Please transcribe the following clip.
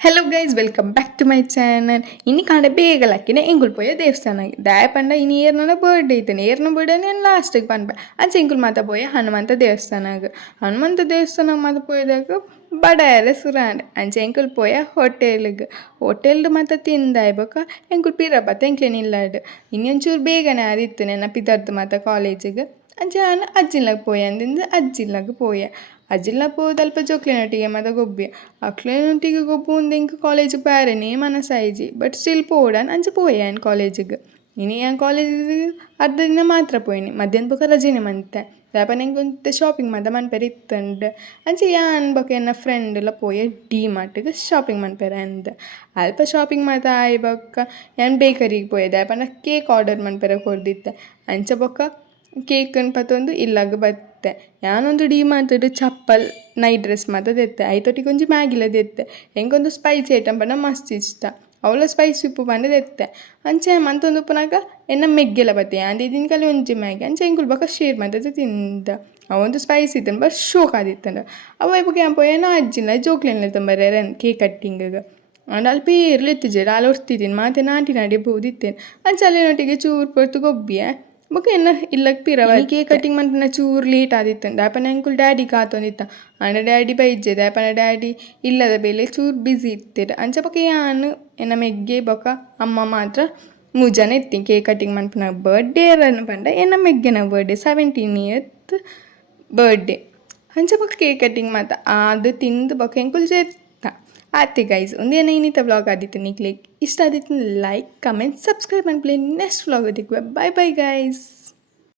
Hello guys welcome back to my channel. ಇನ್ನು ಕಾಂಡೆ ಬೇಗಲಕ್ಕಿನ ಎಂಗುಲ್ ಪೋಯ ದೇವಸ್ಥಾನಕ್ಕೆ ದಾಯ ಪಂಡ ಇನ್ನು ಏರ್ನ ಬರ್ಡೇ ಇತ್ತೇನೆ ಏರ್ನ ಬರ್ಡೇ ನಾನು ಲಾಸ್ಟಿಗೆ ಪನ್ಪೆ ಅಂಚೆ ಎಂಗುಲ್ ಮಾತ ಪೋಯ ಹನುಮಂತ ದೇವಸ್ಥಾನಕ್ಕೆ ಹನುಮಂತ ಮಾತ ಪೋಯದಾಗ ಬಡಾಯರ ಸುರಾಂಡೆ ಅಂಚೆ ಎಂಕುಲ್ ಪೋಯ ಹೋಟೆಲ್ದು ಮಾತ ತಿಂದಾಯ್ಬಕ ಎಂಕುಲ್ ಪಿರಬತ್ತ ಎಂಕ್ಲೇನು ಇಲ್ಲಾಡು ಇನ್ನೊಂಚೂರು ಬೇಗನೆ ಆದಿತ್ತು ನನ್ನ ಪಿತರ್ದು ಮಾತ ಕಾಲೇಜಿಗೆ ಅಂಚೆ ನಾನು ಅಜ್ಜಿನ್ಲಗೆ ಪೋಯ ಅಂದಿಂದ ಅಜ್ಜಿನ್ಲಗೆ ಪೋಯ ಅಜ್ಜಿನ್ಲ ಪೋದು ಅಲ್ಪ ಜೋಕ್ಲೆನೊಟ್ಟಿಗೆ ಮಾತ ಗೊಬ್ಬಿ ಅಕ್ಲೆನೊಟ್ಟಿಗೆ ಗೊಬ್ಬು ಇಂಕ ಕಾಲೇಜಿಗೆ ಬೇರೆನೇ ಮನಸ್ಸಾಯಿಜಿ ಬಟ್ ಸ್ಟಿಲ್ ಪೋಡಾನ್ ಅಂಚೆ ಪೋಯಾನ್ ಕಾಲೇಜಿಗೆ ಇನ್ನು ಏನು ಕಾಲೇಜಿಗೆ ಅರ್ಧ ದಿನ ಮಾತ್ರ ಪೋಯಿನಿ ಮಧ್ಯಾಹ್ನ ಬೊಕ ರಜೆನೆ ಮಂತೆ ದಾಯಪ ನಂಗೆ ಒಂದು ಶಾಪಿಂಗ್ ಮಾತ ಮನ್ಪೆರ ಇತ್ತಂಡು ಅಂಚೆ ಯಾನ್ ಬೊಕ ಎನ್ನ ಫ್ರೆಂಡ್ಲ ಪೋಯ ಡಿ ಮಾರ್ಟ್ಗೆ ಶಾಪಿಂಗ್ ಮನ್ಪೆರ ಅಂದ ಅಲ್ಪ ಶಾಪಿಂಗ್ ಮಾತ ಆಯ್ ಬೊಕ್ಕ ಯಾನ್ ಬೇಕರಿಗೆ ಪೋಯ ದಾಯಪ ನಾ ಕೇಕ್ ಆರ್ಡರ್ ಮನ್ಪೆರ ಕೊಡ್ದಿತ್ತೆ ಅಂಚೆ ಬೊಕ್ಕ ಕೇಕನ್ನು ಪತ್ತೊಂದು ಇಲ್ಲಾಗ ಬತ್ತೆ ಯಾನೊಂದು ಡಿ ಮಾರ್ಟ್ಡ್ ಚಪ್ಪಲ್ ನೈಟ್ ಡ್ರೆಸ್ ಮಾತ ತೆತ್ತೆ ಐತೊಟ್ಟಿಗೆ ಒಂಜಿ ಮ್ಯಾಗಿಲ ತೆತ್ತೆ ಎಂಗೊಂದು ಸ್ಪೈಸಿ ಐಟಮ್ ಪಂಡ ಮಸ್ತ್ ಇಷ್ಟ ಅವಳ ಸ್ಪೈಸಿ ಉಪ್ಪು ಪಂಡ ತೆತ್ತೆ ಅಂಚೆ ಮಂತೊಂದು ಉಪ್ಪುನಾಗ ಎನ್ನ ಮೆಗ್ಗೆಲ ಬತ್ತೆ ಅಂದೆ ಇದೀನ ಕಲಿ ಒಂಜಿ ಮ್ಯಾಗಿ ಅಂಚೆ ಎಂಗುಲ್ ಬೊಕ ಶೇರ್ ಮಾತ ತಿಂದ ಅವೊಂದು ಸ್ಪೈಸಿ ಇತ್ತಂಡು ಬಟ್ ಶೋಕ್ ಆದಿತ್ತಂಡು ಅವ ಇವಾಗ ಏನು ಪೋಯೇನೋ ಅಜ್ಜಿನ ಜೋಕ್ಲೆನ್ಲೆ ತಂಬರ್ಯಾರ ಕೇಕ್ ಕಟ್ಟಿಂಗಿಗೆ ಅಂಡ್ ಅಲ್ಲಿ ಪೇರ್ಲು ಎತ್ತಿಜೇರು ಅಲ್ಲಿ ಹೊರ್ತಿದ್ದೀನಿ ಮಾತೆ ನಾಟಿ ಬೋದಿತ್ತೇನೆ ಅಂಚೆ ಅಲ್ಲಿನೊಟ್ಟಿಗೆ ಚೂರು ಪೊರ್ತು ಗೊಬ್ಬಿಯ ಬೊಕ ಎನ್ನ ಇಲ್ಲಕ್ಕೆ ಪಿರವ ಕೇಕ್ ಕಟ್ಟಿಂಗ್ ಮಂತನ ಚೂರು ಲೇಟ್ ಆದಿತ್ತಂಡು ದಾಯಪನ ಅಂಕುಲ್ ಡ್ಯಾಡಿ ಕಾತೊಂದಿತ್ತ ಆಂಡ ಡ್ಯಾಡಿ ಬೈಜೆ ದಾಯಪನ ಡ್ಯಾಡಿ ಇಲ್ಲದ ಬೇಲೆ ಚೂರು ಬ್ಯುಸಿ ಇತ್ತೇರು ಅಂಚೆ ಬೊಕ ಯಾನು ಎನ್ನ ಮೆಗ್ಗೆ ಬೊಕ ಅಮ್ಮ ಮಾತ್ರ ಮೂಜನ ಎತ್ತಿ ಕೇಕ್ ಕಟ್ಟಿಂಗ್ ಮನ್ಪುನ ಬರ್ಡೇ ರನ್ ಪಂಡ ಎನ್ನ ಮೆಗ್ಗೆನ ಬರ್ಡೇ 17th ಬರ್ಡೇ ಅಂಚೆ ಬೊಕ ಕೇಕ್ ಕಟ್ಟಿಂಗ್ ಮಾತ ಅದು ತಿಂದು ಬೊಕ ಎಂಕುಲ್ ಜೆತ್ತ ಆತೆ ಗೈಸ್ ಒಂದೇನ ಇನ್ನಿತ ವ್ಲಾಗ್ ಆದಿತ್ತು ನಿಕ್ಲಿಕ್ಕೆ ಇಷ್ಟ ಆದಿತ್ತು ಲೈಕ್ ಕಮೆಂಟ್ ಸಬ್ಸ್ಕ್ರೈಬ್ ಅನ್ಪ್ಲೇ ನೆಕ್ಸ್ಟ್ ವ್ಲಾಗ್ ಅದಕ್ಕೆ ಬೈ ಬೈ ಗೈಸ್.